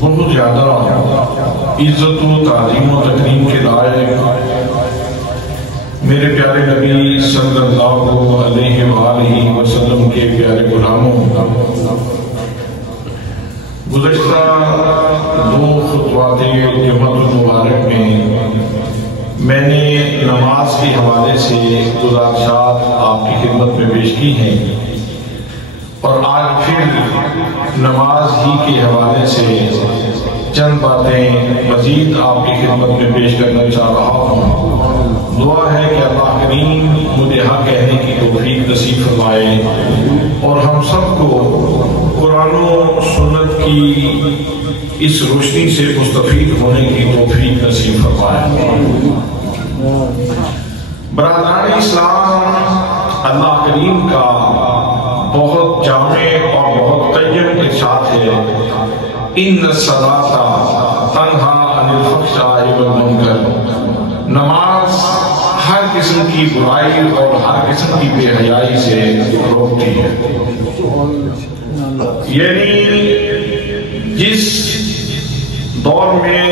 بہت زیادہ عزت و تعظیم و تکریم کے لائق میرے پیارے نبی صلی اللہ علیہ وآلہ وسلم کے پیارے غلاموں، گزشتہ 2 خطبات جمعۃ المبارک میں نے نماز کے حوالے سے گزارشات آپ کی خدمت میں پیش کی ہیں، اور آج پھر نماز ہی کے حوالے سے چند باتیں مزید آپ کی خدمت میں پیش کرنا چاہ رہا ہوں۔ دعا ہے کہ اللہ کریم مجھے حق کہنے کی توفیق نصیب فرمائے اور ہم سب کو قرآن و سنت کی اس روشنی سے مستفید ہونے کی توفیق نصیب فرمائے۔ برادران اسلام، اللہ کریم کا بہت جامع اور بہت قیم ارشاد ہے، ان الصلاۃ تنہی عن الفحشاء والمنکر، نماز ہر قسم کی برائی اور ہر قسم کی بے حیائی سے روکتی ہے۔ یعنی جس دور میں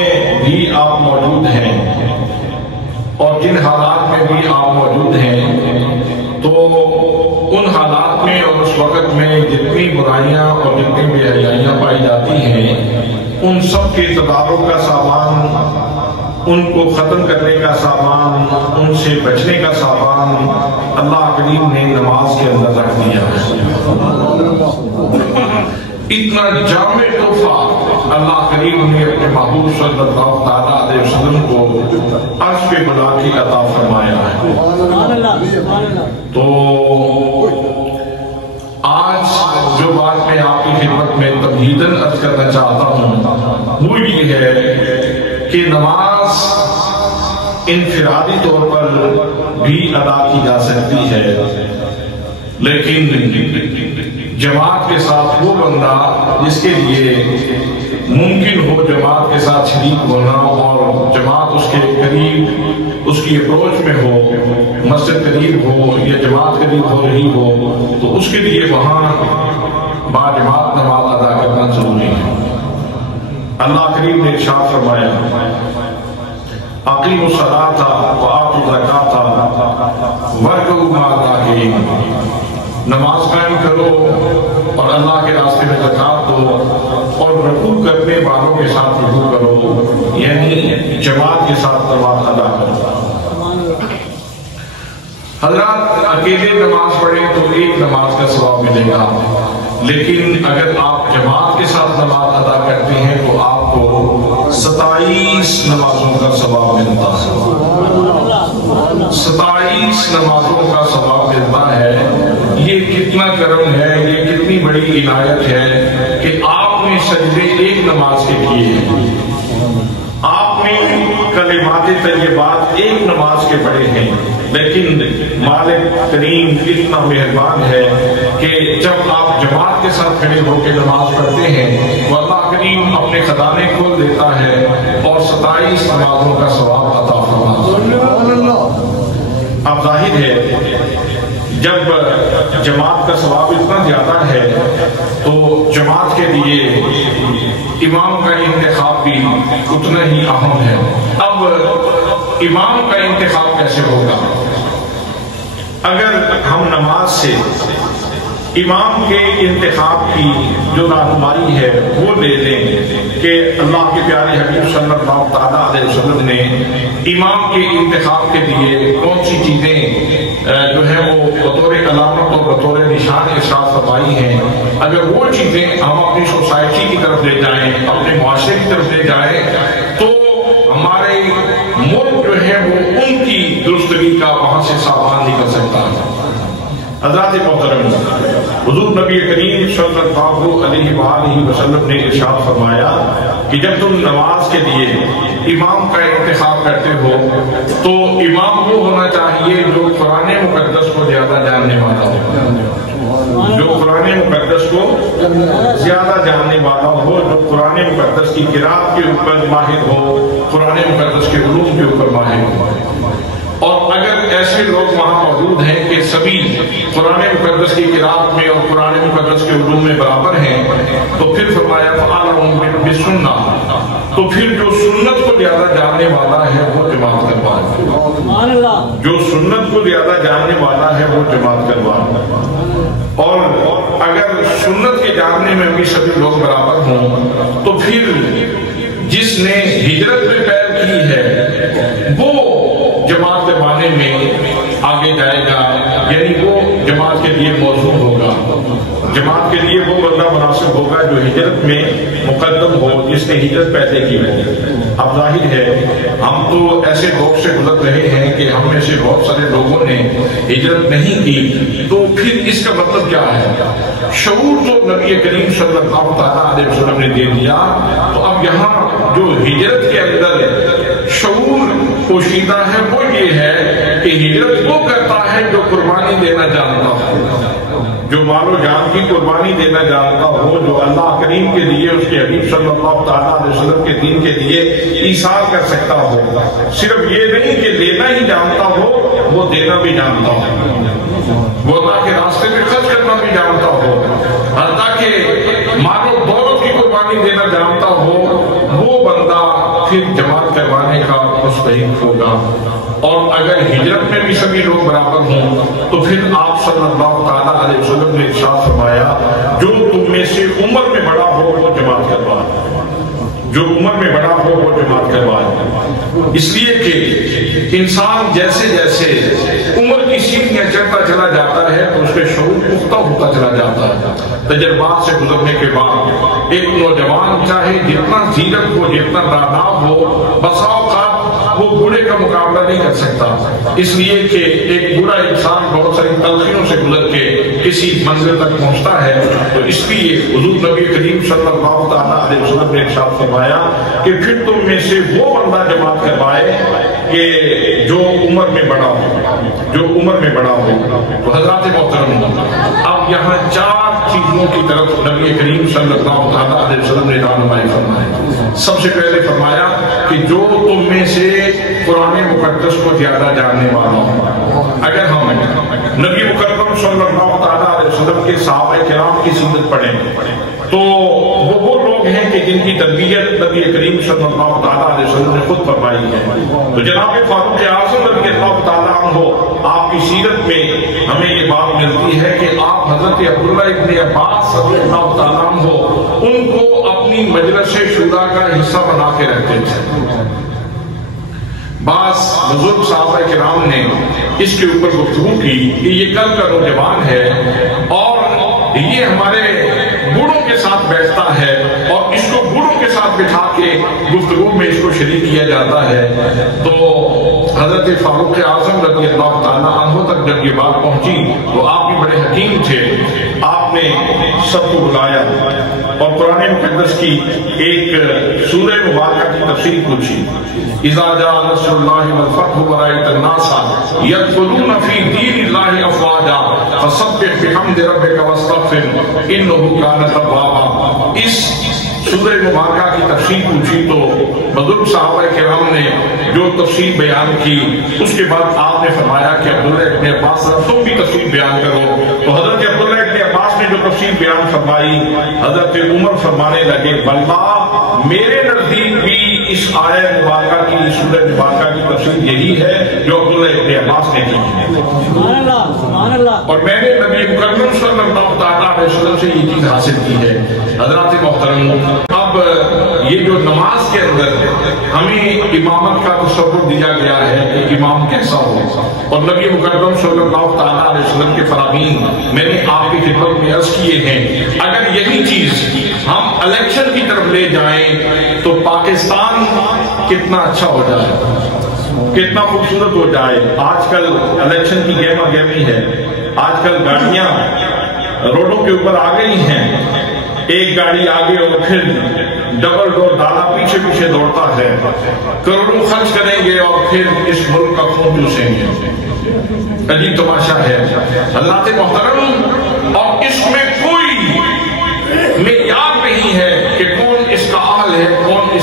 بھی آپ موجود ہیں اور جن حالات میں بھی آپ موجود ہیں، تو ان حالات میں اور اس وقت میں جتنی برائیاں اور جتنی بے حیائیاں پائی جاتی ہیں، ان سب کے تدارک کا سامان، ان کو ختم کرنے کا سامان، ان سے بچنے کا سامان اللہ کریم نے نماز کے اندر رکھ دیا ہے۔ اتنا جامع تحفہ اللہ کریم نے اپنے محبوب صلی اللہ علیہ وسلم کو عرش پہ بلا کے عطا فرمایا ہے۔ تو آج جو بات میں آپ کی خدمت میں تمہیداً عرض کرنا چاہتا ہوں وہ یہ ہے کہ نماز انفرادی طور پر بھی ادا کی جا سکتی ہے، لیکن جماعت کے ساتھ وہ بندہ جس کے لیے ممکن ہو جماعت کے ساتھ شریک ہونا اور جماعت اس کے قریب، اس کی اپروچ میں ہو، مسجد قریب ہو یا جماعت قریب ہو رہی ہو، تو اس کے لیے وہاں با جماعت نماز ادا کرنا ضروری ہے۔ اللہ کریم نے ارشاد فرمایا، اقیموا الصلاۃ وآتوا الزکاۃ وارکعوا مع الراکعین، نماز قائم کرو اور اللہ کے راستے میں زکات دو اور رکوع کرنے والوں کے ساتھ رکوع کرو، یعنی جماعت کے ساتھ نماز ادا کرو۔ حضرات، اکیلے نماز پڑھیں تو ایک نماز کا ثواب ملے گا، لیکن اگر آپ جماعت کے ساتھ نماز ادا کرتے ہیں تو آپ کو 27 نمازوں کا ثواب ملتا ہے۔ 27 نمازوں کا ثواب ملتا ہے۔ یہ کتنا کرم ہے، یہ کتنی بڑی عنایت ہے کہ آپ نے سجدے ایک نماز کے کیے ہیں، آپ نے کلمات طیبات ایک نماز کے پڑھے ہیں، لیکن مالک کریم اتنا مہربان ہے کہ جب آپ جماعت کے ساتھ کھڑے ہو کے نماز پڑھتے ہیں تو اللہ کریم اپنے خزانے کھول دیتا ہے اور 27 نمازوں کا ثواب عطا فرماتا ہے۔ اب ظاہر ہے جب جماعت کا ثواب اتنا زیادہ ہے تو جماعت کے لیے امام کا انتخاب بھی اتنا ہی اہم ہے۔ اب امام کا انتخاب کیسے ہوگا؟ اگر ہم نماز سے امام کے انتخاب کی جو رہنمائی ہے وہ لے لیں کہ اللہ کے پیارے حبیب صلی اللہ علیہ وسلم نے امام کے انتخاب کے لیے کون سی چیزیں جو ہے وہ بطور علامت اور بطور نشان ارشاد فرمائی ہیں، اگر وہ چیزیں ہم اپنی سوسائٹی کی طرف لے جائیں، اپنے معاشرے کی طرف لے جائیں، تو ہمارے ملک جو ہے وہ ان کی درستگی کا وہاں سے سامان نکل سکتا ہے۔ حضرات محترم، حضور نبی کریم صلی اللہ علیہ وآلہ وسلم نے ارشاد فرمایا کہ جب تم نماز کے لیے امام کا انتخاب کرتے ہو تو امام وہ ہونا چاہیے جو قرآن مقدس کو زیادہ جاننے والا ہو، جو قرآن مقدس کو زیادہ جاننے والا ہو، جو قرآن مقدس کی قرات کے اوپر ماہر ہو، قرآن مقدس کے علوم کے اوپر ماہر ہو۔ اور اگر ایسے لوگ وہاں موجود ہیں کہ سبھی قرآن مقدس کی قرات میں اور قرآن مقدس کے علوم میں برابر ہیں، تو پھر فرمایا فَعَلَمُ بِالسُنَّةِ، تو پھر جو سنت کو زیادہ جاننے والا ہے وہ جماعت کروائے، جو سنت کو زیادہ جاننے والا ہے وہ جماعت کروائے۔ اور اگر سنت کے جاننے میں بھی سبھی لوگ برابر ہوں تو پھر جس نے ہجرت میں پیر کی ہے وہ جماعت کے معنی میں آگے جائے گا، یعنی وہ جماعت کے لیے موضوع ہوگا، جماعت کے لیے وہ بندہ مناسب ہوگا جو ہجرت میں مقدم ہو، جس نے ہجرت پہلے کی ہو۔ اب ظاہر ہے ہم تو ایسے دور سے گزر رہے ہیں کہ ہم میں سے بہت سارے لوگوں نے ہجرت نہیں کی، تو پھر اس کا مطلب کیا ہے؟ شعور تو نبی کریم صلی اللہ تعالیٰ علیہ وسلم نے دے دیا، تو اب یہاں جو ہجرت کے اندر شعور پوشیدہ ہے وہ یہ ہے کہ ہجرت وہ کرتا ہے جو قربانی دینا جانتا ہو، جو مال و جان کی قربانی دینا جانتا ہو، جو اللہ کریم کے لیے اس کے حبیب صلی اللہ تعالیٰ علیہ وسلم کے دین کے لیے ایثار کر سکتا ہو، صرف یہ نہیں کہ لینا ہی جانتا ہو، وہ دینا بھی جانتا ہو، وہ اللہ کے راستے میں خرچ کرنا بھی جانتا ہو، حتیٰ کہ مال و دولت کی قربانی دینا جانتا ہو، وہ بندہ پھر جماعت کروانے کا مستحق ہوگا۔ اور اگر ہجرت میں بھی سبھی لوگ برابر ہوں تو پھر آپ صلی اللہ تعالیٰ علیہ وسلم نے ارشاد فرمایا جو تم میں سے عمر میں بڑا ہو وہ جماعت کروائے، جو عمر میں بڑا ہو وہ جماعت کروائے، اس لیے کہ انسان جیسے جیسے عمر کی سیڑھیاں چڑھتا چلا جاتا ہے تو اس کے شعور پختہ ہوتا چلا جاتا ہے۔ تجربات سے گزرنے کے بعد ایک نوجوان چاہے جتنا زیرک ہو، جتنا دانا ہو، بسا اوقات وہ بوڑھے کا مقابلہ نہیں کر سکتا، اس لیے کہ ایک برا انسان بہت ساری تلخیوں سے گزر کے کسی منزل تک پہنچتا ہے، تو اس لیے حضور نبی کریم صلی اللہ تعالیٰ علیہ وسلم نے ارشاد فرمایا کہ پھر تم میں سے وہ بندہ جماعت کروائے کہ جو عمر میں بڑا ہو، جو عمر میں بڑا ہو۔ تو حضرات محترم، اب یہاں چار چیزوں کی طرف نبی کریم صلی اللہ تعالیٰ علیہ وسلم نے رہنمائی فرمائی۔ سب سے پہلے فرمایا کہ جو تم میں سے قرآن مقدس کو زیادہ جاننے والا ہو۔ اگر ہم نبی مکرم صلی اللہ تعالیٰ علیہ وسلم کے صحابہ کرام کی سیرت پڑھیں تو وہ لوگ ہیں کہ جن کی تربیت نبی کریم صلی اللہ تعالیٰ علیہ وسلم نے خود فرمائی ہے۔ تو جناب فاروق اعظم رضی اللہ تعالیٰ عنہ، آپ کی سیرت میں ہمیں یہ بات ملتی ہے کہ آپ حضرت عبداللہ ابن عباس رضی اللہ تعالیٰ عنہ ان کو اپنی مجلس شورا کا حصہ بنا کے رکھتے تھے۔ بعض بزرگ صحابہ کرام نے اس کے اوپر گفتگو کی کہ یہ کل کا نوجوان ہے اور یہ ہمارے بوڑھوں کے ساتھ بیٹھتا ہے اور اس کو بوڑھوں کے ساتھ بٹھا کے گفتگو میں اس کو شریک کیا جاتا ہے۔ تو حضرت فاروق اعظم رضی اللہ تعالیٰ عنہ تک جب یہ بات پہنچی تو آپ بھی بڑے حکیم تھے، آپ نے سب کو بلایا اور قرآن مقدس کی ایک سورہ مبارکہ کی تفسیر پوچھی۔ اذا جاء نصر اللہ والفتح ورأیت الناس يدخلون فی دین اللہ افواجا فسبح بحمد ربک واستغفر انہ کان توابا۔ اس سورہ مبارکہ کی تفسیر پوچھی تو بزرگ صحابہ کرام نے جو تفسیر بیان کی اس کے بعد آپ نے فرمایا کہ عبداللہ ابن عباس تم بھی تفسیر بیان کرو۔ تو حضرت عبداللہ ابن عباس نے جو تفسیر بیان فرمائی، حضرت عمر فرمانے لگے واللہ میرے نزدیک بھی اس آیت مبارکہ کی، سورہ مبارکہ کی تفسیر یہی ہے جو عبداللہ ابن عباس نے کی، اور میں نے نبی مکرم صلی اللہ تعالیٰ علیہ وسلم سے یہ چیز حاصل کی ہے۔ حضرات محترم، اب یہ جو نماز کے اندر ہمیں امامت کا تصور دیا گیا ہے کہ امام کیسا ہو، اور نبی مکرم صلی اللہ تعالیٰ علیہ وسلم کے فرامین میں نے آپ کی خدمت میں عرض کیے ہیں، اگر یہی چیز ہم الیکشن کی طرف لے جائیں تو پاکستان کتنا اچھا ہو جائے، کتنا خوبصورت ہو جائے۔ آج کل الیکشن کی گہما گہمی ہے، آج کل گاڑیاں روڈوں کے اوپر آ گئی ہیں، ایک گاڑی آگے اور پھر ڈبل ڈور ڈالا پیچھے پیچھے دوڑتا ہے، کروڑوں خرچ کریں گے اور پھر اس ملک کا خون چوسیں گے۔ عجیب تماشا ہے حضرات محترم، اور اس میں کوئی معیار نہیں ہے کہ کون اس کا اہل ہے، کون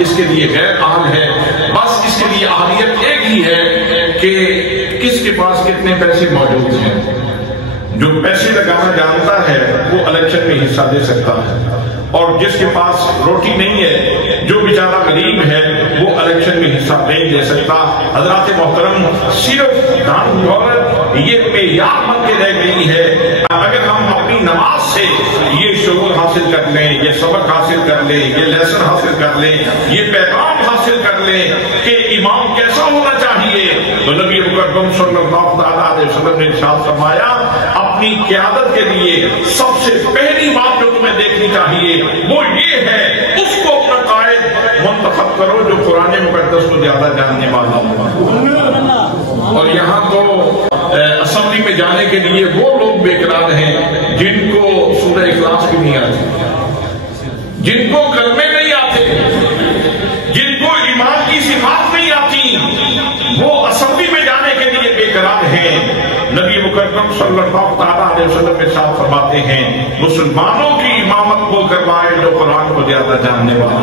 اس کے لیے غیر اہل ہے، بس اس کے لیے اہلیت ایک ہی ہے کہ کس کے پاس کتنے پیسے موجود ہیں. جو پیسے لگانا جانتا ہے وہ الیکشن میں حصہ دے سکتا ہے، اور جس کے پاس روٹی نہیں ہے، جو بیچارہ غریب ہے، وہ الیکشن میں حصہ نہیں دے سکتا. حضرات محترم، صرف دان دولت یہ معیار بن کے رہ گئی ہے. اگر ہم اپنی نماز سے یہ شعور حاصل کر لیں، یہ سبق حاصل کر لیں، یہ لیسن حاصل کر لیں، یہ پیغام حاصل کر لیں کہ امام کیسا ہونا چاہیے، تو نبی مکرم صلی اللہ علیہ وسلم نے ارشاد فرمایا اپنی قیادت کے لیے سب سے پہلی بات جو تمہیں دیکھنی چاہیے وہ یہ ہے اس کو اپنا قائد منتخب کرو جو قرآن مقدس کو زیادہ جاننے والا ہو. اور یہاں تو اسمبلی میں جانے کے لیے وہ لوگ بے قرار ہیں جن کو سورہ اخلاص بھی نہیں آتی، جن کو کلمے نہیں آتے، جن کو ایمان کی صفات نہیں آتی، وہ اسمبلی میں جانے کے لیے بے قرار ہیں. نبی مکرم صلی اللہ علیہ وسلم ارشاد فرماتے ہیں مسلمانوں کی امامت وہ کروائے جو قرآن کو زیادہ جاننے والا.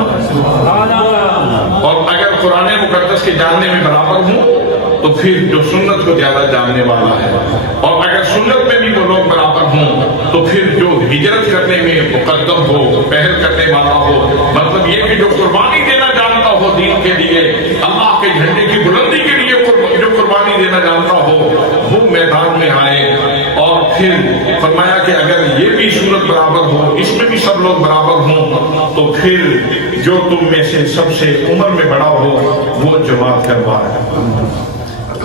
اور اگر قرآن مقدس کے جاننے میں برابر ہوں تو پھر جو سنت کو زیادہ جاننے والا ہے، اور اگر سنت میں بھی وہ لوگ برابر ہوں تو پھر جو ہجرت کرنے میں مقدم ہو، پہل کرنے والا ہو، مطلب یہ کہ جو قربانی دینا جانتا ہو دین کے لیے، اللہ کے جھنڈے کی بلندی کے لیے جو قربانی دینا جانتا ہو، وہ میدان میں آئے. اور پھر فرمایا کہ اگر یہ بھی صورت برابر ہو، اس میں بھی سب لوگ برابر ہوں، تو پھر جو تم میں سے سب سے عمر میں بڑا ہو وہ جماعت کروائے.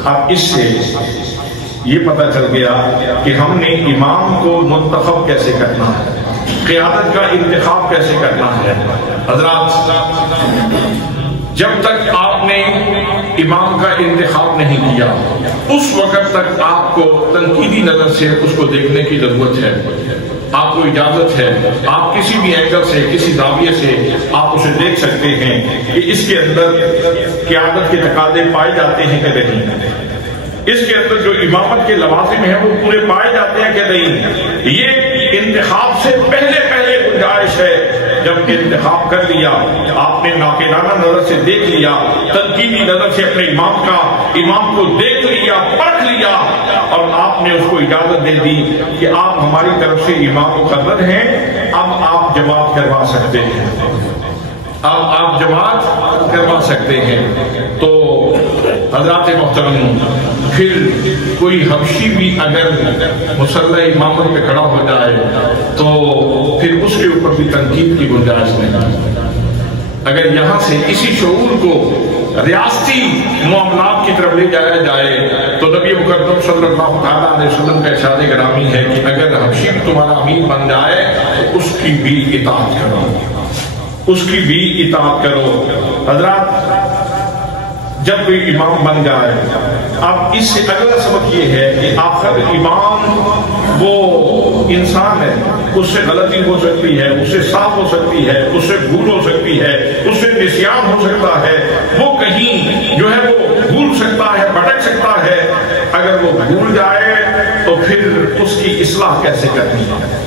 اب اس سے یہ پتہ چل گیا کہ ہم نے امام کو منتخب کیسے کرنا ہے، قیادت کا انتخاب کیسے کرنا ہے. حضرات، جب تک آپ نے امام کا انتخاب نہیں کیا اس وقت تک آپ کو تنقیدی نظر سے اس کو دیکھنے کی ضرورت ہے. آپ کو اجازت ہے، آپ کسی بھی اینگل سے، کسی زاویے سے آپ اسے دیکھ سکتے ہیں کہ اس کے اندر قیادت کے تقاضے پائے جاتے ہیں کہ نہیں، اس کے اندر جو امامت کے لوازم ہیں وہ پورے پائے جاتے ہیں کہ نہیں. یہ انتخاب سے پہلے گنجائش ہے. جب انتخاب کر لیا، آپ نے ناقدانہ نظر سے دیکھ لیا، تنقیدی نظر سے اپنے امام کو دیکھ لیا، پرکھ لیا، اور آپ نے اس کو اجازت دے دی کہ آپ ہماری طرف سے امام مقرر ہیں، اب آپ جماعت کروا سکتے ہیں، اب آپ جماعت کروا سکتے ہیں. تو حضرات محترم، پھر کوئی حبشی بھی اگر مسلح امامت پہ کھڑا ہو جائے تو پھر اس کے اوپر بھی تنقید کی گنجائش نہیں. اگر یہاں سے اسی شعور کو ریاستی معاملات کی طرف لے جایا جائے تو نبی مکرم صلی اللہ علیہ وسلم کا ارشاد گرامی ہے کہ اگر حبشی بھی تمہارا امیر بن جائے تو اس کی بھی اطاعت کرو، اس کی بھی اطاعت کرو. حضرات، جب کوئی امام بن جائے، اب اس سے اگلا سبق یہ ہے کہ آخر امام وہ انسان ہے، اس سے غلطی ہو سکتی ہے، اس سے صاف ہو سکتی ہے، اس سے بھول ہو سکتی ہے، اس سے نسیان ہو سکتا ہے، وہ کہیں جو ہے وہ بھول سکتا ہے، بھٹک سکتا ہے. اگر وہ بھول جائے تو پھر اس کی اصلاح کیسے کرنی ہے؟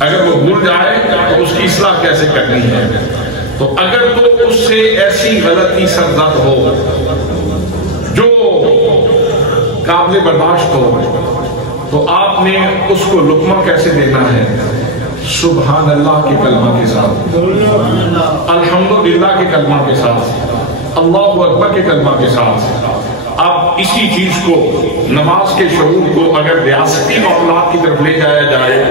اگر وہ بھول جائے تو اس کی اصلاح کیسے کرنی ہے؟ تو اگر تو اس سے ایسی غلطی سرزد ہو جو قابل برداشت ہو تو آپ نے اس کو لقمہ کیسے دینا ہے؟ سبحان اللہ کے کلمہ کے ساتھ، الحمدللہ کے کلمہ کے ساتھ، اللہ اکبر کے کلمہ کے ساتھ. اب اسی چیز کو، نماز کے شعور کو اگر ریاستی معاملات کی طرف لے جایا جائے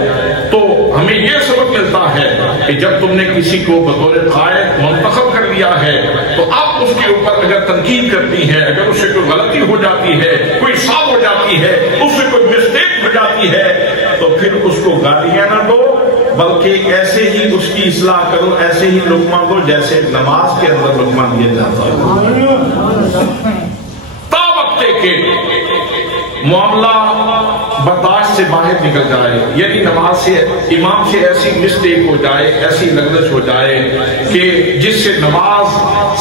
تو ہمیں یہ سبق ملتا ہے کہ جب تم نے کسی کو بطور قائد منتخب کر لیا ہے تو آپ اس کے اوپر اگر تنقید کرتی ہیں، اگر اس سے کوئی غلطی ہو جاتی ہے، کوئی صاف ہو جاتی ہے، اس سے کوئی مسٹیک ہو جاتی ہے، تو پھر اس کو گالیاں نہ دو، بلکہ ایسے ہی اس کی اصلاح کرو، ایسے ہی لقمہ دو جیسے نماز کے اندر لقمہ دیا جاتا ہے. کہ معاملہ برداشت سے باہر نکل جائے، یعنی نماز سے امام سے ایسی مسٹیک ہو جائے، ایسی لغزش ہو جائے کہ جس سے نماز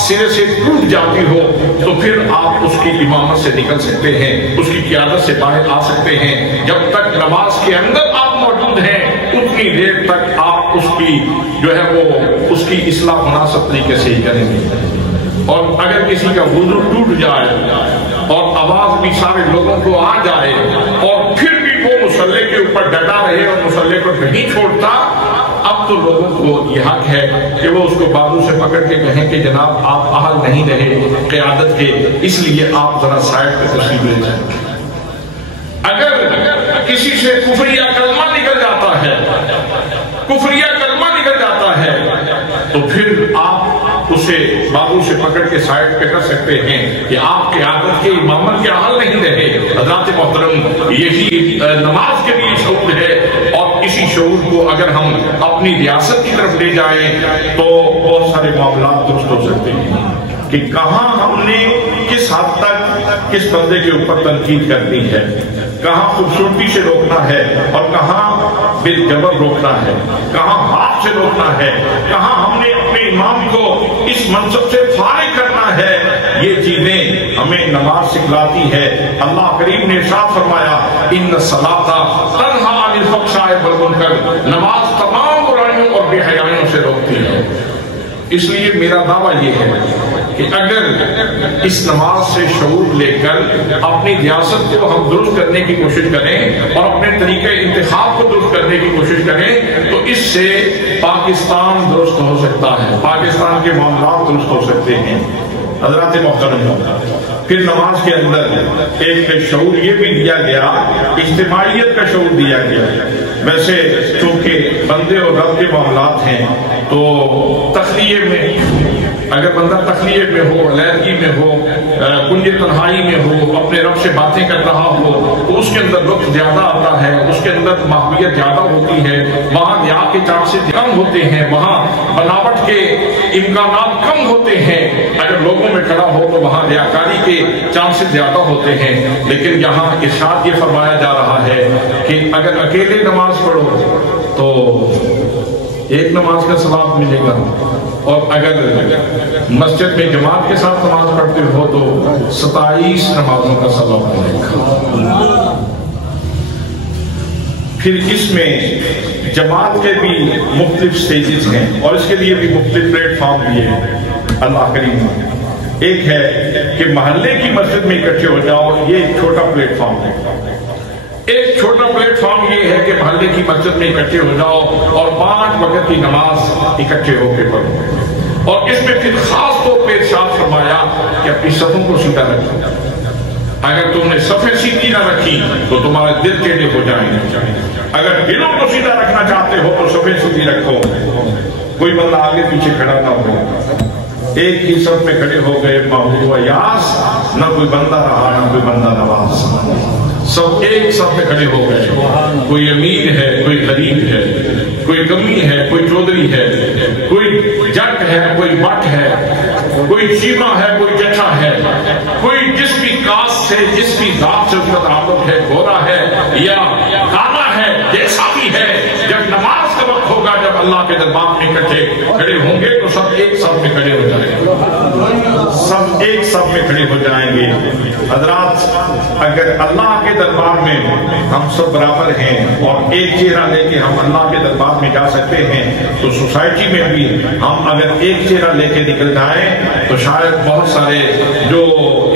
سرے سے ٹوٹ جاتی ہو، تو پھر آپ اس کی امامت سے نکل سکتے ہیں، اس کی قیادت سے باہر آ سکتے ہیں. جب تک نماز کے اندر آپ موجود ہیں اتنی دیر تک آپ اس کی جو ہے وہ اس کی اصلاح مناسب طریقے سے ہی کریں گے. اور اگر کسی کا وضو ٹوٹ جائے اور آواز بھی سارے لوگوں کو آ جائے اور پھر بھی وہ مصلی کے اوپر ڈٹا رہے اور مصلی کو نہیں چھوڑتا، اب تو لوگوں کو یہ حق ہے کہ وہ اس کو بازو سے پکڑ کے کہیں کہ جناب آپ اہل نہیں رہے قیادت کے، اس لیے آپ ذرا سائڈ پہ تشریف لے جائیں۔ اگر کسی سے کفریہ کلمہ نکل جاتا ہے، کفریہ کلمہ نکل جاتا ہے، تو پھر آپ اسے بازو سے پکڑ کے سائڈ پہ کر سکتے ہیں کہ آپ کے عادت کے امامت کے اہل نہیں رہے۔ حضرات محترم، یہی نماز کے بھی شعور ہے، اور اسی شعور کو اگر ہم اپنی ریاست کی طرف لے جائیں تو بہت سارے معاملات درست ہو سکتے ہیں کہ کہاں ہم نے کس حد تک کس بندے کے اوپر تنقید کرنی ہے، کہاں خوبصورتی سے روکنا ہے اور کہاں بالجبر روکنا ہے، کہاں ہاتھ سے روکنا ہے، کہاں ہم نے اپنے امام کو اس منصب سے فارغ کرنا ہے۔ یہ چیزیں ہمیں نماز سکھلاتی ہے۔ اللہ کریم نے ارشاد فرمایا ان الصلاۃ تنہی عن الفحشاء والمنکر، نماز تمام برائیوں اور بے حیائیوں سے روکتی ہے۔ اس لیے میرا دعویٰ یہ ہے کہ اگر اس نماز سے شعور لے کر اپنی ریاست کو ہم درست کرنے کی کوشش کریں اور اپنے طریقہ انتخاب کو درست کرنے کی کوشش کریں تو اس سے پاکستان درست ہو سکتا ہے، پاکستان کے معاملات درست ہو سکتے ہیں۔ حضرات محترم، پھر نماز کے اندر ایک شعور یہ بھی دیا گیا، اجتماعیت کا شعور دیا گیا۔ ویسے چونکہ بندے اور رب کے معاملات ہیں تو تخلیے میں اگر بندہ تخلیے میں ہو، علیحدگی میں ہو، کنج تنہائی میں ہو، اپنے رب سے باتیں کر رہا ہو تو اس کے اندر لطف زیادہ آتا ہے، اس کے اندر محبوبیت زیادہ ہوتی ہے، وہاں ریا کے چانسز کم ہوتے ہیں، وہاں بناوٹ کے امکانات کم ہوتے ہیں۔ اگر لوگوں میں کھڑا ہو تو وہاں ریاکاری کے چانسز زیادہ ہوتے ہیں۔ لیکن یہاں ارشاد یہ فرمایا جا رہا ہے کہ اگر اکیلے نماز پڑھو تو ایک نماز کا ثواب ملے گا، اور اگر مسجد میں جماعت کے ساتھ نماز پڑھتے ہو تو 27 نمازوں کا ثواب ملے گا۔ پھر اس میں جماعت کے بھی مختلف سٹیجز ہیں اور اس کے لیے بھی مختلف پلیٹ فارم بھی ہیں اللہ کریم۔ ایک ہے کہ محلے کی مسجد میں اکٹھے ہو جاؤ، یہ ایک چھوٹا پلیٹ فارم ہے۔ ایک چھوٹا پلیٹ فارم یہ ہے کہ محلے کی مسجد میں اکٹھے ہو جاؤ اور 5 وقت کی نماز اکٹھے ہو کے پڑھو، اور اس میں پھر خاص طور پہ ارشاد فرمایا کہ اپنی صفوں کو سیدھا رکھو۔ اگر تم نے صفیں سیدھی نہ رکھی تو تمہارے دل ٹیڑھے ہو جائیں گے۔ اگر دلوں کو سیدھا رکھنا چاہتے ہو تو صفیں سیدھی رکھو، کوئی بندہ آگے پیچھے کھڑا نہ ہو۔ ایک ہی صف میں کھڑے ہو گئے محمود و یاس، نہ کوئی بندہ رہا نہ کوئی بندہ نواز، سب ایک صف میں کھڑے ہو گئے۔ کوئی امیر ہے، کوئی غریب ہے، کوئی کمی ہے، کوئی چودھری ہے، کوئی جٹ ہے، کوئی بٹ ہے، کوئی چیمہ ہے، کوئی جٹھا ہے، کوئی جس بھی کاسٹ سے جس بھی ذات سے اس کا تعلق ہے، گورا ہے یا کالا ہے، جیسا بھی ہے، جب نماز کا وقت ہوگا، جب اللہ کے دربار میں اکٹھے کھڑے ہوں گے تو سب ایک صف میں کھڑے ہو جائیں گے، سب ایک صف میں کھڑے ہو جائیں گے۔ حضرات، اگر اللہ کے دربار میں ہم سب برابر ہیں اور ایک چہرہ لے کے ہم اللہ کے دربار میں جا سکتے ہیں تو سوسائٹی میں بھی ہم اگر ایک چہرہ لے کے نکل جائیں تو شاید بہت سارے جو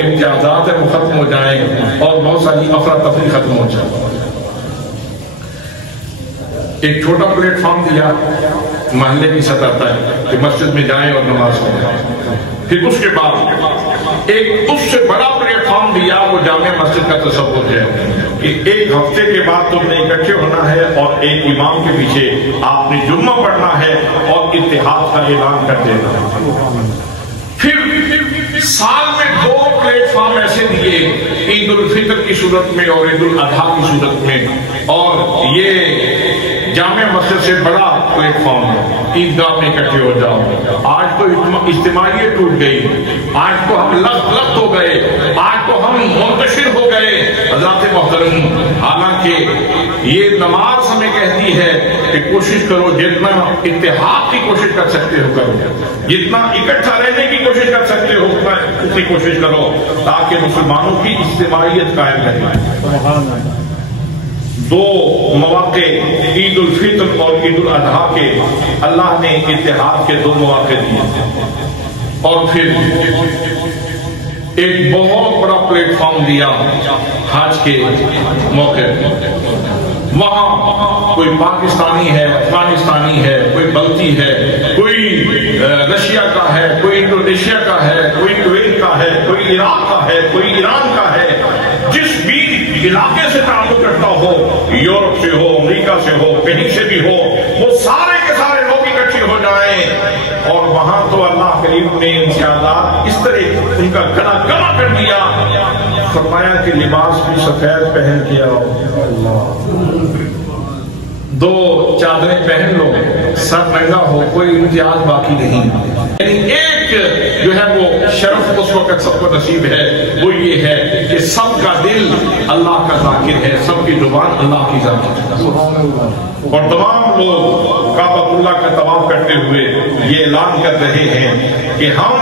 امتیازات ہیں وہ ختم ہو جائیں اور بہت ساری افراتفری ختم ہو جائے۔ ایک چھوٹا پلیٹ فارم دیا محلے کی سطح تک کہ مسجد میں جائیں اور نماز پڑھیں۔ پھر اس کے بعد ایک اس سے بڑا پلیٹ فارم دیا، وہ جامع مسجد کا تصور ہے کہ ایک ہفتے کے بعد تم نے اکٹھے ہونا ہے اور ایک امام کے پیچھے آپ نے جمعہ پڑھنا ہے اور اتحاد کا اعلان کر دینا ہے۔ پھر سال میں 2 پلیٹ فارم ایسے دیے، عید الفطر کی صورت میں اور عید الاضحیٰ کی صورت میں، اور یہ جامع مسجد سے بڑا پلیٹ فارم ہے، عیدگاہ میں اکٹھے ہو جاؤ۔ آج تو اجتماعیت ٹوٹ گئی، آج تو ہم لخت ہو گئے، آج تو ہم منتشر ہو گئے۔ حضرات محترم، حالانکہ یہ نماز ہمیں کہتی ہے کہ کوشش کرو جتنا اتحاد کی کوشش کر سکتے ہو کرو، جتنا اکٹھا رہنے کی کوشش کر سکتے ہو اتنی کوشش کرو تاکہ مسلمانوں کی اجتماعیت قائم رہے۔ 2 مواقع عید الفطر اور عید الاضحیٰ کے اللہ نے اتحاد کے 2 مواقع دیے، اور پھر ایک بہت بڑا پلیٹ فارم دیا حج کے موقع پر. وہاں کوئی پاکستانی ہے، افغانستانی ہے، کوئی بلتی ہے، کوئی رشیا کا ہے، کوئی انڈونیشیا کا ہے، کوئی کویت کا ہے، کوئی عراق کا ہے، کوئی ایران کا ہے. جس بھی علاقے سے تعلق رکھتا ہو، یورپ سے ہو، امریکہ سے ہو، کہیں سے بھی ہو، وہ سارے کے سارے لوگ اکٹھے ہو جائیں. اور وہاں تو اللہ کریم نے امتیازات اس طرح ان کا گلا گلا کر دیا. فرمایا کہ لباس بھی سفید پہن کے آؤ، 2 چادریں پہن لو، سر ننگا ہو، کوئی امتیاز باقی نہیں. یعنی ایک جو ہے وہ شرف اس وقت سب کو نصیب ہے، وہ یہ ہے کہ سب کا دل اللہ کا ذاکر ہے، سب کی زبان اللہ کی ذاکر ہے. اور تمام لوگ کعبۃ اللہ کا طواف کرتے ہوئے یہ اعلان کر رہے ہیں کہ ہم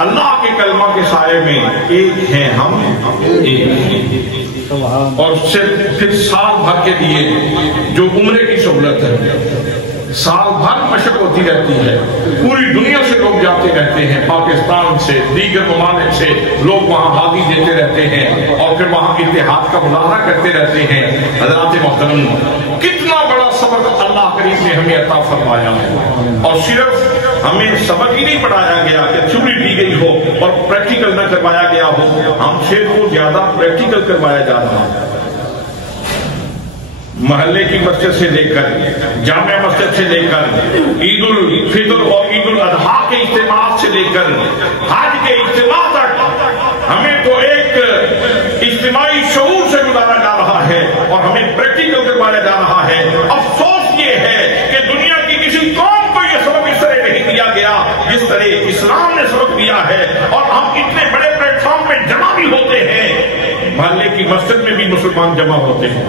اللہ کے کلمہ کے سائے میں ایک ہیں، ہم ایک ہیں. اور پھر سال بھر کے لیے جو عمرے کی سہولت ہے، سال بھر مشق ہوتی رہتی ہے، پوری دنیا سے لوگ جاتے رہتے ہیں، پاکستان سے، دیگر ممالک سے لوگ وہاں حاضری دیتے رہتے ہیں اور پھر وہاں اتحاد کا مظاہرہ کرتے رہتے ہیں. حضرات محترم، کتنا بڑا سبق اللہ کریم نے ہمیں عطا فرمایا ہے. اور صرف ہمیں سبق ہی نہیں پڑھایا گیا کہ تھیوری دی گئی ہو اور پریکٹیکل نہ کروایا گیا ہو، ہم سے کو زیادہ پریکٹیکل کروایا جا رہا ہے. محلے کی مسجد سے لے کر جامع مسجد سے لے کر عید الفطر اور عید الاضحیٰ کے اجتماعات سے لے کر حج کے اجتماع تک ہمیں تو ایک اجتماعی شعور سے گزارا جا رہا ہے اور ہمیں پریکٹیکل کروایا جا رہا ہے. افسوس یہ ہے کہ دنیا کی کسی قوم کو یہ سبق اس طرح نہیں دیا گیا جس طرح اسلام نے سبق دیا ہے. اور ہم اتنے بڑے پلیٹ فارم پہ جمع بھی ہوتے ہیں، محلے کی مسجد میں بھی مسلمان جمع ہوتے ہیں،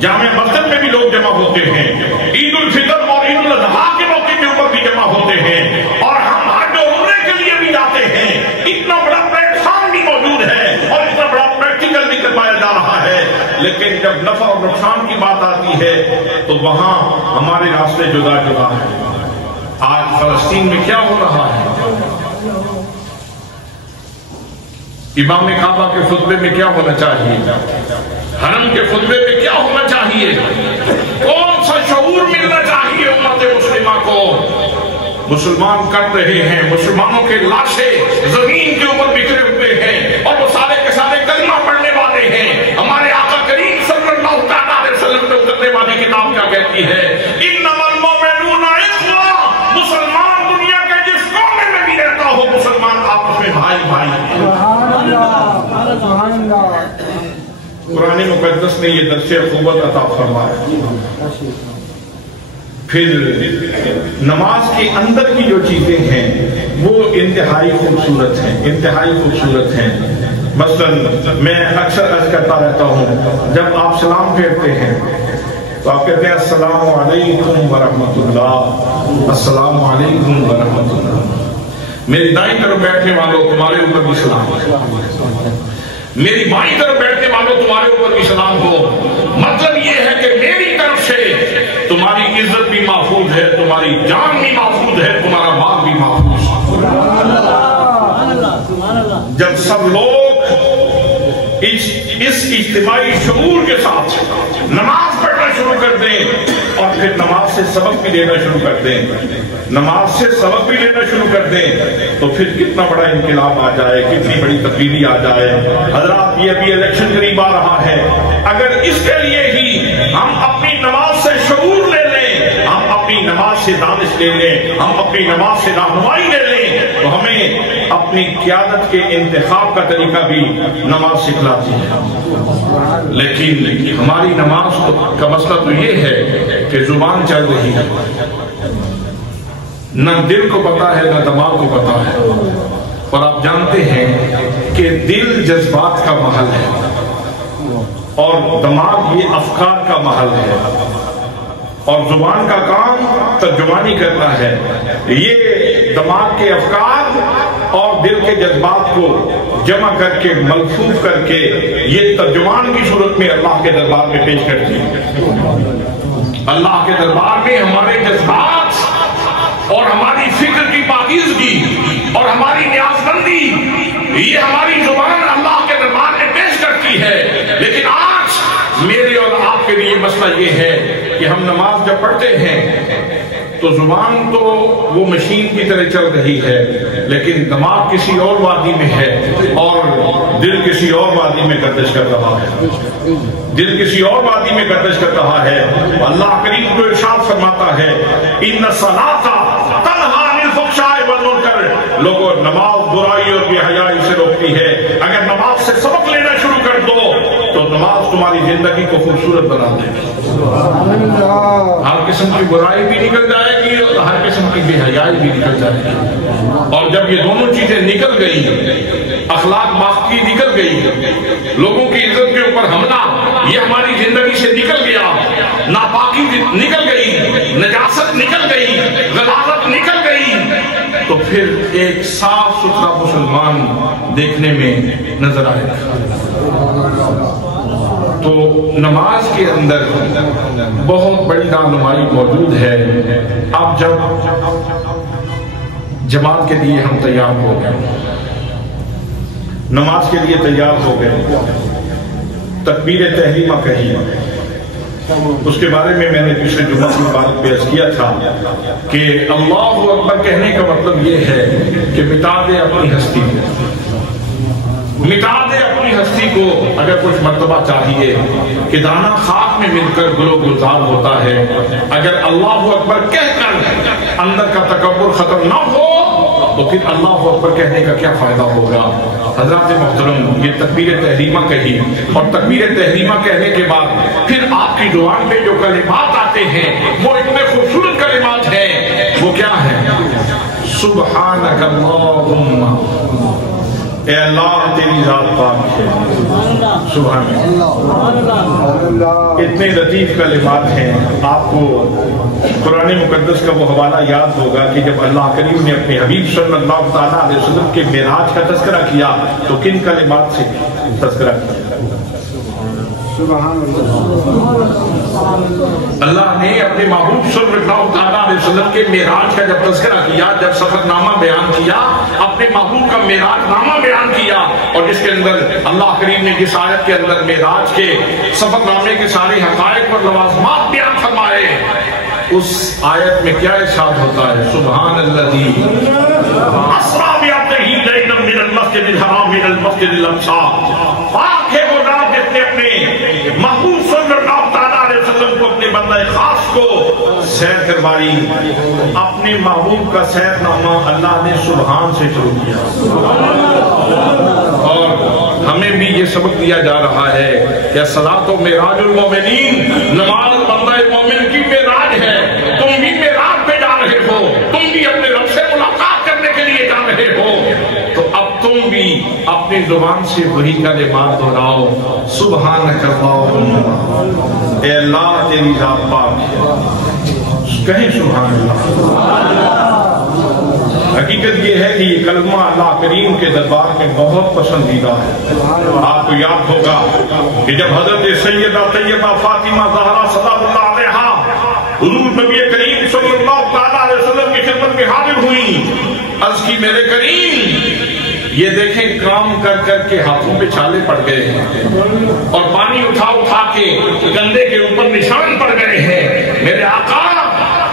جامع مسجد میں بھی لوگ جمع ہوتے ہیں، عید الفطر اور عید الاضحیٰ کے موقع کے اوپر بھی جمع ہوتے ہیں، اور ہم حج و عمرے کے لیے بھی جاتے ہیں. اتنا بڑا پلیٹ فارم بھی موجود ہے اور اتنا بڑا پریکٹیکل بھی کروایا جا رہا ہے. لیکن جب نفع اور نقصان کی بات آتی ہے تو وہاں ہمارے راستے جدا جدا ہیں. آج فلسطین میں کیا ہو رہا ہے؟ امام کعبہ کے خطبے میں کیا ہونا چاہیے؟ حرم کے خطبے میں کیا ہونا چاہیے؟ کون سا شعور ملنا چاہیے امت مسلمہ کو؟ مسلمان کر رہے ہیں، مسلمانوں کے لاشیں زمین کے اوپر بکھرے ہوئے ہیں اور وہ سارے کے سارے کلمہ پڑھنے والے ہیں. ہمارے آقا کریم صلی اللہ علیہ وسلم پہ اترنے والی کتاب کیا کہتی ہے؟ انما المؤمنون اخوہ. مسلمان دنیا کے جس قوم میں بھی رہتا ہو، مسلمان آپس میں بھائی بھائی ہیں. قرآن مقدس نے یہ درس اخوت عطا فرمایا. پھر نماز کے اندر کی جو چیزیں ہیں وہ انتہائی خوبصورت ہیں، انتہائی خوبصورت ہیں. مثلا میں اکثر عرض کرتا رہتا ہوں، جب آپ سلام پھیرتے ہیں تو آپ کہتے ہیں السلام علیکم ورحمۃ اللہ، السلام علیکم ورحمۃ اللہ. میری دائیں طرف بیٹھنے والوں تمہارے اوپر بھی سلام ہو، میری بائیں طرف بیٹھنے والوں تمہارے اوپر بھی سلام ہو. مطلب یہ ہے کہ میری طرف سے تمہاری عزت بھی محفوظ ہے، تمہاری جان بھی محفوظ ہے، تمہارا مال بھی محفوظ ہے. جب سب لوگ اس اجتماعی شعور کے ساتھ نماز پڑھنا شروع کر دیں اور پھر نماز سے سبق بھی لینا شروع کر دیں، نماز سے سبق بھی لینا شروع کر دیں، تو پھر کتنا بڑا انقلاب آ جائے، کتنی بڑی تبدیلی آ جائے. حضرات، یہ ابھی الیکشن قریب آ رہا ہے. اگر اس کے لیے ہی ہم اپنی نماز سے شعور لے لیں، ہم اپنی نماز سے دانش لے لیں، ہم اپنی نماز سے رہنمائی لے لیں، تو ہمیں اپنی قیادت کے انتخاب کا طریقہ بھی نماز سکھلاتی ہے. لیکن ہماری نماز کا مسئلہ تو یہ ہے کہ زبان چل رہی ہے، نہ دل کو پتا ہے نہ دماغ کو پتا ہے. اور آپ جانتے ہیں کہ دل جذبات کا محل ہے اور دماغ یہ افکار کا محل ہے، اور زبان کا کام ترجمانی کرنا ہے. یہ دماغ کے افکار اور دل کے جذبات کو جمع کر کے ملفوظ کر کے یہ ترجمان کی صورت میں اللہ کے دربار میں پیش کرتی ہے. اللہ کے دربار میں ہمارے جذبات اور ہماری فکر کی پاکیزگی اور ہماری نیاز مندی، یہ ہمارے جب پڑھتے ہیں تو زبان تو وہ مشین کی طرح چل رہی ہے، لیکن دماغ کسی اور وادی میں ہے اور دل کسی اور وادی میں گردش کر رہا ہے، دل کسی اور وادی میں گردش کر رہا ہے۔ اللہ کریم کو ارشاد فرماتا ہے ان الصلاۃ تنہی عن الفحشاء والمنکر، لوگوں نماز برائی اور بے حیائی سے روکتی ہے۔ اگر نماز سے سبق لینا شروع کر دو تو نماز تمہاری زندگی کو خوبصورت بنا دے گی، ہر قسم کی برائی بھی نکل جائے گی اور ہر قسم کی بے حیائی بھی نکل جائے گی۔ اور جب یہ دونوں چیزیں نکل گئی، اخلاق باقی نکل گئی، لوگوں کی عزت کے اوپر حملہ یہ ہماری زندگی سے نکل گیا، ناپاکی نکل گئی، نجاست نکل گئی، غلاظت نکل گئی، تو پھر ایک صاف ستھرا مسلمان دیکھنے میں نظر آئے گا۔ تو نماز کے اندر بہت بڑی رہنمائی موجود ہے۔ اب جب جماعت کے لیے ہم تیار ہو گئے، نماز کے لیے تیار ہو گئے، تکبیر تحریمہ کہی، اس کے بارے میں نے پچھلے جمعہ کی بات پیش کیا تھا کہ اللہ اکبر کہنے کا مطلب یہ ہے کہ مٹا دے اپنی ہستی کو، مٹا دے اپنی ہستی کو۔ اگر کچھ مرتبہ چاہیے کہ دانا خاک میں مل کر گل و گلزار ہوتا ہے، اگر اللہ اکبر کہہ کر اندر کا تکبر ختم نہ ہو تو پھر اللہ اکبر کہنے کا کیا فائدہ ہوگا؟ حضرات محترم، یہ تکبیر تحریمہ کہی، اور تکبیر تحریمہ کہنے کے بعد پھر آپ کی زبان پہ جو کلمات آتے ہیں وہ اتنے خوبصورت کلمات ہیں۔ وہ کیا ہیں؟ سبحانک اللہم، اے اللہ تیری ذات پاک ہے، سبحان اللہ۔ اتنے لطیف کلمات ہیں۔ آپ کو قرآن مقدس کا وہ حوالہ یاد ہوگا کہ جب اللہ کریم نے اپنے حبیب صلی اللہ تعالیٰ علیہ وسلم کے معراج کا تذکرہ کیا تو کن کلمات سے تذکرہ کیا؟ اللہ نے اپنے محبوب صلی اللہ تعالیٰ علیہ وسلم کے معراج کا جب تذکرہ کیا، جب سفر نامہ بیان کیا، اپنے محبوب کا معراج نامہ بیان کیا، اور جس کے اندر اللہ کریم نے جس آیت کے اندر معراج کے سفر نامے کے سارے حقائق اور لوازمات بیان فرمائے، اس آیت میں کیا ارشاد ہوتا ہے؟ سبحان الذی اسریٰ بعبدہ لیلا من المسجد الحرام الى المسجد الاقصی، پاک ہے وہ ذات جس نے اپنے محبوب صلی اللہ تعالیٰ علیہ وسلم کو، اپنے بندہ خاص کو سیر کروائی۔ اپنے محبوب کا سیر نامہ اللہ نے سبحان سے شروع کیا، اور ہمیں بھی یہ سبق دیا جا رہا ہے کہ الصلاۃ معراج المومنین، نماز بندہ مومن کی معراج ہے۔ تم بھی معراج پہ جا رہے ہو، تم بھی اپنے رب سے ملاقات کرنے کے لیے جا رہے ہو، تو اب تم بھی اپنی زبان سے وہی کلمات دہراؤ، سبحانک اللہم، اے اللہ تیری ذات پاک ہے، کہیں سبحان اللہ۔ حقیقت یہ ہے کہ یہ کلمہ اللہ کریم کے دربار میں بہت پسندیدہ ہے۔ آپ کو یاد ہوگا کہ جب حضرت سیدہ طیبہ فاطمہ زہرا سلام اللہ علیہا حضور نبی کریم صلی اللہ تعالیٰ علیہ وسلم کی خدمت میں حاضر ہوئیں، عرض کی میرے کریم یہ دیکھیں کام کر کر کے ہاتھوں پہ چھالے پڑ گئے ہیں اور پانی اٹھا اٹھا کے گندے کے اوپر نشان پڑ گئے ہیں، میرے آقا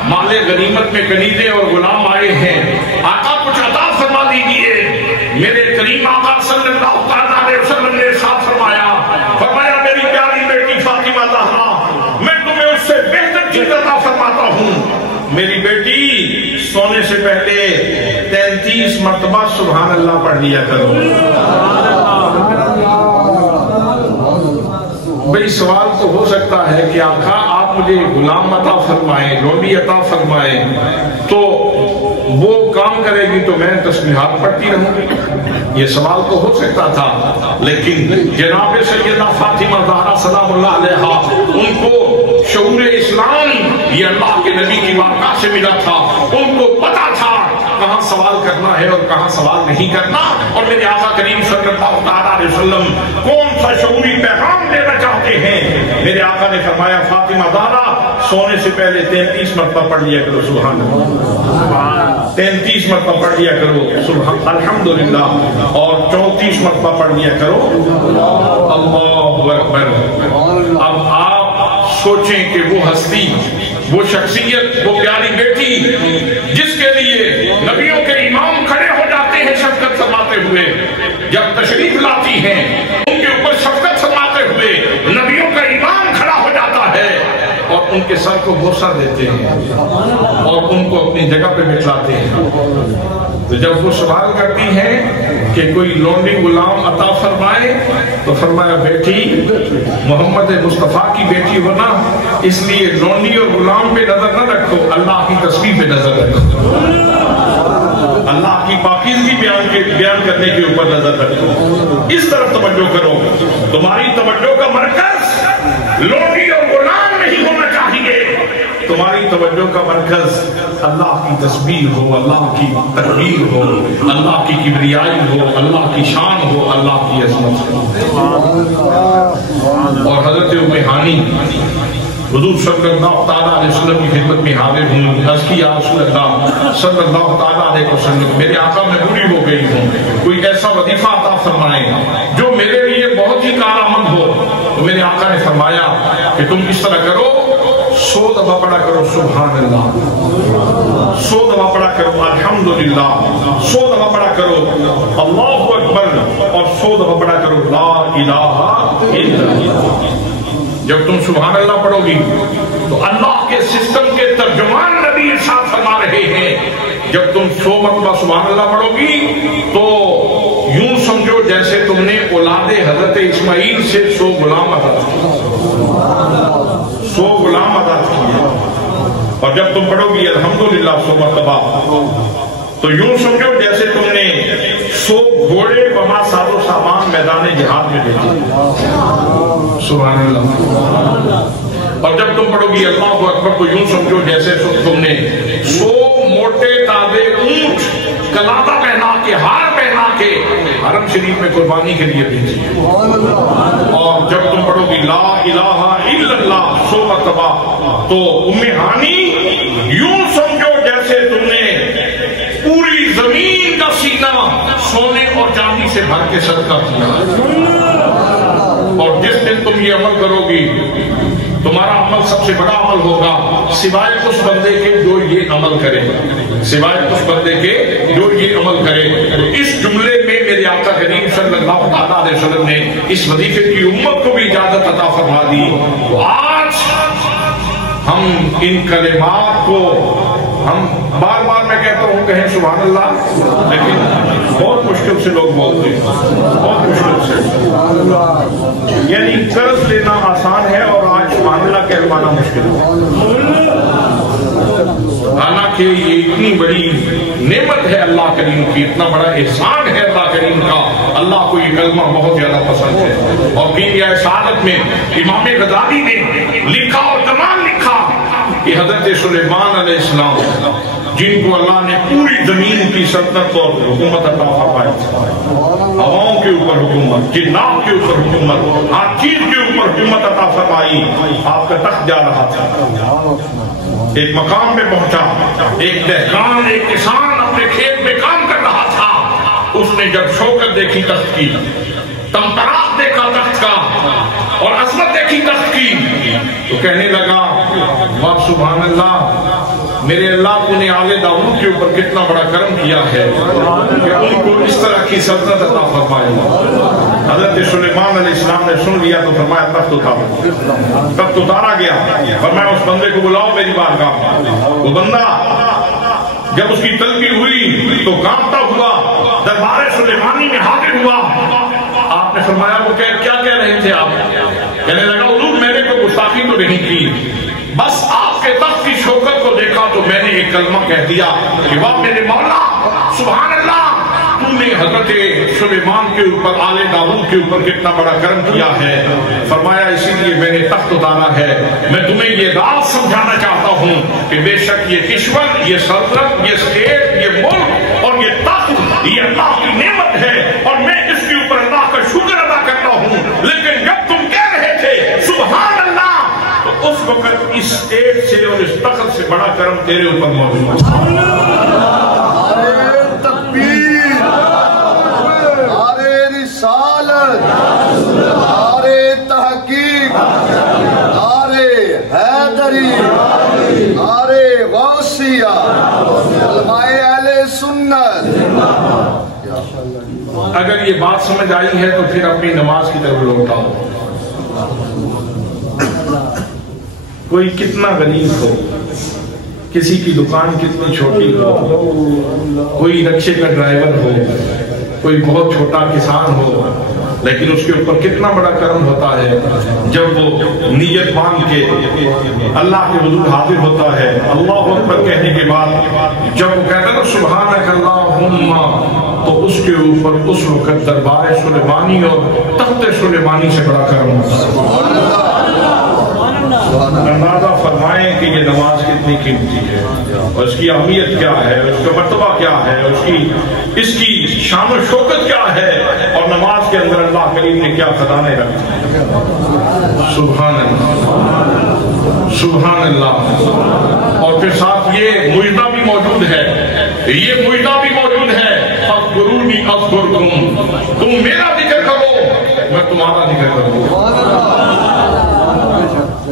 مال غنیمت میں کنیزیں اور غلام آئے ہیں، آقا کچھ عطا فرما دیجئے۔ میرے کریم آقا صلی اللہ تعالیٰ علیہ وسلم نے ارشاد فرمایا میری پیاری بیٹی فاطمہ زہرا، میں تمہیں اس سے بہتر چیز عطا فرماتا ہوں، میری بیٹی سونے سے پہلے 33 مرتبہ سبحان اللہ پڑھ لیا کرو۔ بھئی سوال تو ہو سکتا ہے کہ آقا آپ مجھے غلام عطا فرمائیں، لونڈی عطا فرمائیں تو وہ کام کرے گی تو میں تسبیحات پڑھتی رہوں گی، یہ سوال تو ہو سکتا تھا، لیکن جناب سیدہ فاطمہ زہرا سلام اللہ علیہا ان کو شعور اسلام یہ اللہ کے نبی کی واقعہ سے ملا تھا، ان کو پتا تھا کہاں سوال کرنا ہے اور کہاں سوال نہیں کرنا، اور میرے آقا کریم صلی اللہ علیہ وسلم کون سا شعوری پیغام دینا چاہتے ہیں۔ میرے آقا نے فرمایا فاطمہ زہرا سونے سے پہلے 33 مرتبہ پڑھ لیا کرو سبحان اللہ، 33 مرتبہ پڑھ لیا کرو سبحان الحمدللہ، اور 34 مرتبہ پڑھ لیا کرو اللہ اکبر۔ اب آپ سوچیں کہ وہ ہستی، وہ شخصیت، وہ پیاری بیٹی جس کے لیے نبیوں کے امام کھڑے ہو جاتے ہیں شفقت فرماتے ہوئے، جب تشریف لاتی ہیں ان کے اوپر شفقت فرماتے ہوئے نبیوں کا امام کھڑا ہو جاتا ہے اور ان کے سر کو بوسہ دیتے ہیں اور ان کو اپنی جگہ پہ بٹھلاتے ہیں۔ تو جب وہ سوال کرتی ہیں کہ کوئی لونڈی غلام عطا فرمائے تو فرمایا بیٹی محمد مصطفیٰ کی بیٹی ہونا، اس لیے لونڈی اور غلام پہ نظر نہ رکھو، اللہ کی تسبیح پہ نظر رکھو، اللہ کی پاکیزگی بیان کرنے کے اوپر نظر رکھو، اس طرف توجہ کرو۔ تمہاری توجہ کا مرکز لونڈی اور غلام نہیں ہونا چاہیے، تمہاری توجہ کا مرکز اللہ کی تسبیح ہو، اللہ کی تکبیر ہو، اللہ کی کبریائی ہو، اللہ کی شان ہو، اللہ کی عظمت ہو۔ اور حضرت ام ہانی حضور صلی اللہ تعالیٰ علیہ وسلم کی خدمت میں حاضر ہوں، عرض کی یا رسول اللہ صلی اللہ تعالیٰ علیہ وسلم، میرے آقا میں بوڑھی ہو گئی ہوں، کوئی ایسا وظیفہ عطا فرمائیں جو میرے لیے بہت ہی کارآمد ہو۔ تو میرے آقا نے فرمایا کہ تم اس طرح کرو، 100 دفعہ پڑھا کرو سبحان اللہ، 100 دفعہ پڑھا کرو الحمدللہ، 100 دفعہ پڑھا کرو اللہ اکبر، اور 100 دفعہ پڑھا کرو لا الہ الا اللہ۔ جب تم سبحان اللہ پڑھو گی تو اللہ کے سسٹم کے ترجمان نبی ارشاد فرما رہے ہیں، جب تم 100 مرتبہ سبحان اللہ پڑھو گی تو یوں سمجھو جیسے تم نے اولاد حضرت اسماعیل سے 100 غلام عطا کیے، 100 غلام عطا کیے۔ اور جب تم پڑھو گی الحمدللہ 100 مرتبہ تو یوں سمجھو جیسے تم نے 100 گھوڑے وما ساز و سامان میدان جہاد میں بھیجے، سبحان اللہ۔ اور جب تم پڑھو گی اللہ اکبر تو یوں سمجھو جیسے تم نے 100 موٹے تازے اونٹ کلادہ پہنا کے، ہار پہنا کے حرم شریف میں قربانی کے لیے بھیجی۔ اور جب تم پڑھو گی لا الہ الا اللہ 100 مرتبہ تو ام ہانی یوں سمجھو جیسے تم نے پوری زمین کا سینہ سونے اور چاندی سے بھر کے صدقہ کیا۔ اور جس دن تم یہ عمل کرو گی تمہارا عمل سب سے بڑا عمل ہوگا سوائے اس بندے کے جو یہ عمل کرے، سوائے اس بندے کے جو یہ عمل کرے۔ تو اس جملے میں میرے آقا کریم صلی اللہ علیہ وسلم نے اس وظیفے کی امت کو بھی اجازت عطا فرما دی۔ تو آج ہم ان کلمات کو ہم بار بار میں کہتا ہوں کہیں سبحان اللہ، لیکن بہت مشکل سے لوگ بولتے ہیں، بہت مشکل سے، یعنی قرض لینا آسان ہے اور آج سبحان اللہ کہلوانا مشکل ہے۔ حالانکہ یہ اتنی بڑی نعمت ہے اللہ کریم کی، اتنا بڑا احسان ہے اللہ کریم کا، اللہ کو یہ کلمہ بہت زیادہ پسند ہے۔ اور کیمیائے سعادت میں امام غزالی نے لکھا اور کمال لکھا کہ حضرت سلیمان علیہ السلام جن کو اللہ نے پوری زمین کی سلطنت اور حکومت عطا فرمائی، ہواؤں کے اوپر حکومت، جنات کے اوپر حکومت، ہر چیز کے اوپر حکومت عطا فرمائی، آپ کا تخت جا رہا تھا، ایک مقام میں پہنچا، ایک دہقان، ایک کسان اپنے کھیت میں کام کر رہا تھا، اس نے جب شوکت دیکھی تخت کی، تمطراق دیکھا تخت کا اور عظمت دیکھی تخت کی تو کہنے لگا واہ سبحان اللہ، میرے اللہ نے آل داؤد کے اوپر کتنا بڑا کرم کیا ہے کہ ان کو اس طرح کی سلطنت عطا فرمائی۔ حضرت سلیمان علیہ السلام نے سن لیا تو فرمایا تخت اتارو، تخت اتارا گیا، فرمایا اس بندے کو بلاؤ میری بارگاہ۔ وہ بندہ جب اس کی تلقی ہوئی تو کانپتا ہوا دربار سلیمانی میں حاضر ہوا۔ آپ نے فرمایا وہ کیا کہہ رہے تھے آپ؟ کہنے لگا حضور میں نے کوئی گستاخی تو نہیں کی، بس آپ کے تخت کی شوکت کو دیکھا تو میں نے ایک کلمہ کہہ دیا کہ واہ میرے مولا سبحان اللہ، تم نے حضرت سلیمان کے اوپر، آل داؤد کے اوپر کتنا بڑا کرم کیا ہے۔ فرمایا اسی لیے میں نے تخت اتارا ہے، میں تمہیں یہ راز سمجھانا چاہتا ہوں کہ بے شک یہ کشور، یہ سلطنت، یہ اسٹیٹ، یہ ملک اور یہ تخت یہ اللہ کی نعمت ہے اور میں اس کے اوپر اللہ کا شکر ادا کرتا ہوں۔ لیکن جب تم کہہ رہے تھے سبحان اللہ تو اس وقت اس اسٹیٹ سے اور اس تخت سے بڑا کرم تیرے اوپر موجود ہے۔ نعرے تحقیق، نعرے حیدری، علمائے اہل سنت. اگر یہ بات سمجھ آئی ہے تو پھر اپنی نماز کی طرف لوٹاؤ. کوئی کتنا غریب ہو، کسی کی دکان کتنی چھوٹی ہو، کوئی رکشے کا ڈرائیور ہو، کوئی بہت چھوٹا کسان ہو، لیکن اس کے اوپر کتنا بڑا کرم ہوتا ہے جب وہ نیت باندھ کے اللہ کے حضور حاضر ہوتا ہے. اللہ اکبر کہنے کے بعد جب وہ کہتا ہے سبحانک اللہم، تو اس کے اوپر اس وقت دربار سلیمانی اور تخت سلیمانی سے بڑا کرم ہوتا ہے. اندازہ فرمائیں کہ یہ نماز کتنی قیمتی ہے، اور اس کی اہمیت کیا ہے، اس کا مرتبہ کیا ہے، اس کی شان و شوکت کیا ہے، اور نماز کے اندر اللہ کریم نے کیا خزانے رکھے ہیں. سبحان اللہ، سبحان اللہ. اور پھر ساتھ یہ مجدہ بھی موجود ہے، یہ مجدہ بھی موجود ہے، اذکرونی اذکرکم، تم میرا ذکر کرو میں تمہارا ذکر کروں،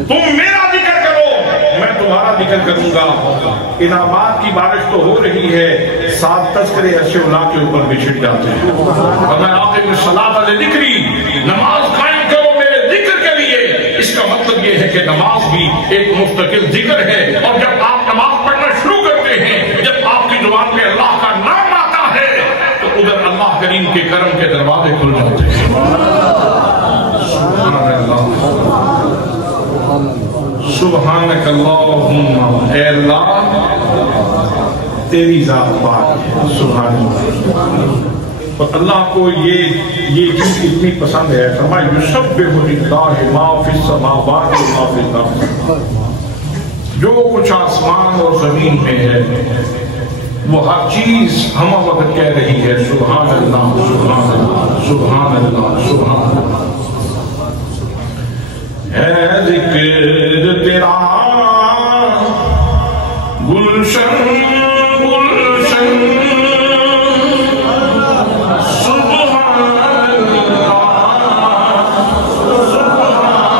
تم میرا ذکر کرو میں تمہارا ذکر کروں گا. انعامات کی بارش تو ہو رہی ہے، ساتھ تذکرے عرش اللہ کے اوپر بھی چھٹ جاتے ہیں. اور میں آخر میں صلاۃ ذکری، نماز قائم کرو میرے ذکر کے لیے. اس کا مطلب یہ ہے کہ نماز بھی ایک مستقل ذکر ہے، اور جب آپ نماز پڑھنا شروع کرتے ہیں، جب آپ کی زبان پہ اللہ کا نام آتا ہے تو ادھر اللہ کریم کے کرم کے دروازے کھل جاتے ہیں. سبحان اللہ، سبحانک اللہم. اے اللہ تیری ذات پاک ہے، سبحان اللہ. اور اللہ کو یہ چیز اتنی پسند ہے، فرمایا یسبح للہ ما فی السماوات و ما فی الارض. جو کچھ آسمان اور زمین میں ہے وہ ہر چیز ہم وقت کہہ رہی ہے سبحان اللہ، سبحان اللہ، سبحان اللہ، سبحان اللہ. ہے ذکر تیرا گلشن گلشن، سبحان اللہ، سبحان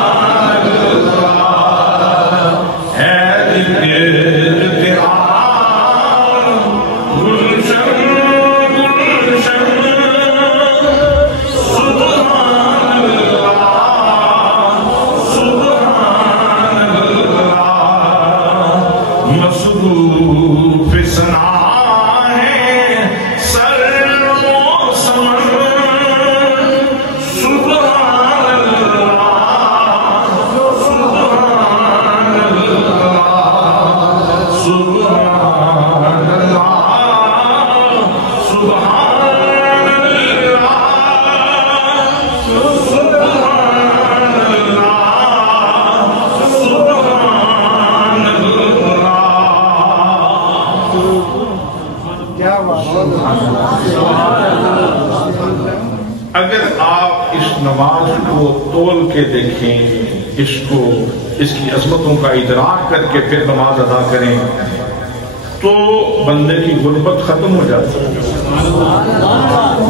اللہ. ہے ذکر تیرا گلشن گلشن، سبحان اللہ، مصروف ثنا ہے سر و سمن، سبحان اللہ، سبحان اللہ، سبحان اللہ، سبحان اگر آپ اس نماز کو تول کے دیکھیں، اس کی عظمتوں کا ادراک کر کے پھر نماز ادا کریں تو بندے کی غربت ختم ہو جاتی ہے،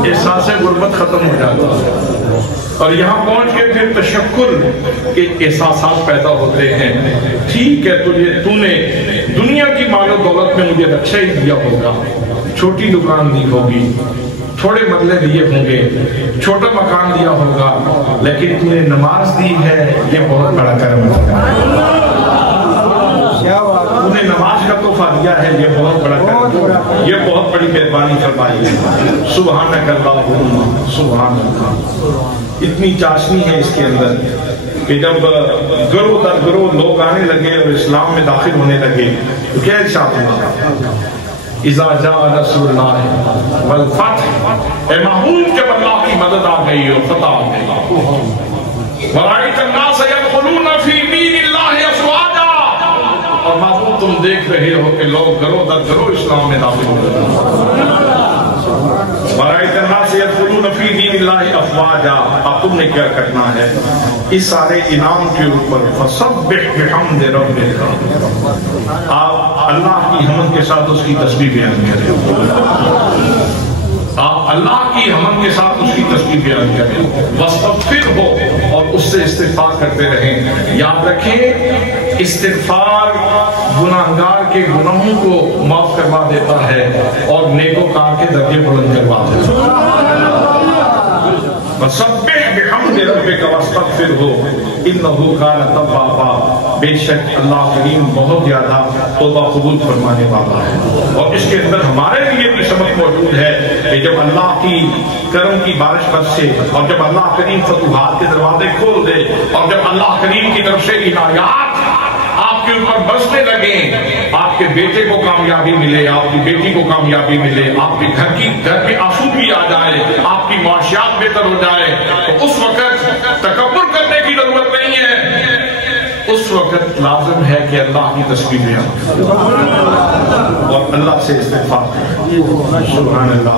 احساس غربت ختم ہو جاتا ہے، اور یہاں پہنچ کے پھر تشکر کے احساسات پیدا ہوتے ہیں. ٹھیک ہے تو نے دنیا کی مال و دولت میں مجھے رکشہ ہی دیا ہوگا، چھوٹی دکان دی ہوگی، تھوڑے بدلے دیے ہوں گے، چھوٹا مکان دیا ہوگا، لیکن تو نے نماز دی ہے، یہ بہت بڑا کرم ہے. تو نے نماز کا تحفہ دیا ہے، یہ بہت بڑا کرم ہے، یہ بہت بڑی مہربانی فرمائی ہے. سبحانک اللہم، سبحان اللہ. اتنی چاشنی ہے اس کے اندر کہ جب گروہ در گروہ لوگ آنے لگے اور اسلام میں داخل ہونے لگے تو کیا ارشاد ہوا؟ اذا جاء رسول اللہ والفتح، اے محبوب جب اللہ کی مدد آ گئی اور فتح آ گئی. ورأیت الناس يدخلون فی دین اللہ افواجا، اور محبوب تم دیکھ رہے ہو کہ لوگ گروہ در گروہ اسلام میں داخل ہو رہے ہیں. ورأیت الناس يدخلون فی دین اللہ افواجا. اب تم نے کیا کرنا ہے؟ اس سارے انعام کے اوپر فسبح بحمد ربک، آپ اللہ کی حمد کے ساتھ اس کی تسبیح بیان کریں. آپ اللہ کی حمد کے ساتھ اس کی تسبیح بیان کریں. واستغفر ہو، اور اور اس سے استغفار کرتے رہیں. یاد رکھیں استغفار گناہگار کے گناہوں کو معاف کروا دیتا ہے اور نیکوکار کے درجے بلند کروا دیتا ہے. وَسَبِّحْ بِحَمْدِ رَبِّكَ وَاسْتَغْفِرْهُ إِنَّهُ كَانَ تَوَّابًا. بے شک اللہ کریم بہت زیادہ توبہ قبول فرمانے والا ہے. اور اس کے اندر ہمارے لیے بھی سبق موجود ہے کہ جب اللہ کی کرم کی بارش برسے اور جب اللہ کریم فتوحات کے دروازے کھول دے اور جب اللہ کریم کی طرف سے عنایات آپ کے اوپر برسنے لگیں، آپ کے بیٹے کو کامیابی ملے، آپ کی بیٹی کو کامیابی ملے، آپ کے گھر پہ آسودگی آ جائے، آپ کی معاشیات بہتر ہو جائے، تو اس وقت تکبر کرنے کی ضرورت نہیں ہے. اس وقت لازم ہے کہ اللہ کی تسبیح بیان اور اللہ سے استغفار کریں. سبحان اللہ.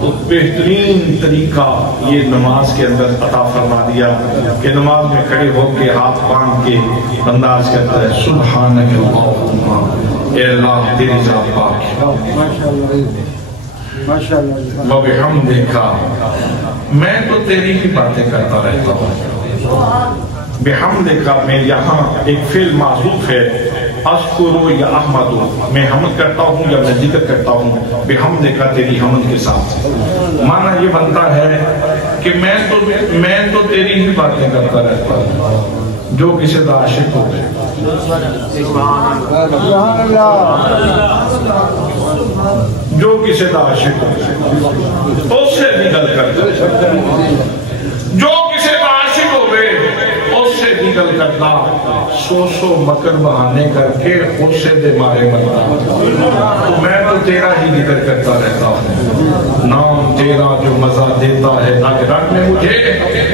تو بہترین طریقہ یہ نماز کے اندر عطا فرما دیا کہ نماز میں کھڑے ہو کے ہاتھ باندھ کے بندہ عرض کرتا ہے سبحانک اللہم، اے اللہ تیری ذات پاک ہے، وبحمدک، میں تو تیری ہی باتیں کرتا رہتا ہوں. بحمدک میں یہاں ایک فعل معذوف ہے، اذکر یا احمد، میں حمد کرتا ہوں یا میں ذکر کرتا ہوں. بحمدک تیری حمد کے ساتھ معنی یہ بنتا ہے کہ میں تو تیری ہی باتیں کرتا رہتا ہوں. جو کسی دا عاشق ہو گئے، جو کسی دا عاشق ہو گئے اس سے نکل کر، جو کسی دا عاشق ہو گئے اس سے نکل کرتا، سو مکر بہانے کر کے اس سے دے مارے مرتا. میں تو تیرا ہی ذکر کرتا رہتا ہوں. نام تیرا جو مزہ دیتا ہے، آج رات میں مجھے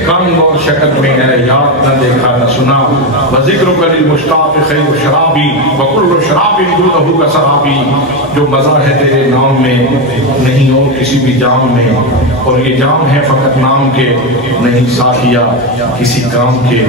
کم اور شکل میں ہے، یاد نہ دیکھا نہ سنا. وذکرک للمشتاق خیر شرابی وکل شراب دونہ کا سرابی. جو مزہ ہے تیرے نام میں نہیں اور کسی بھی جام میں، اور یہ جام ہے فقط نام کے، نہیں ساقیہ کسی کام کے.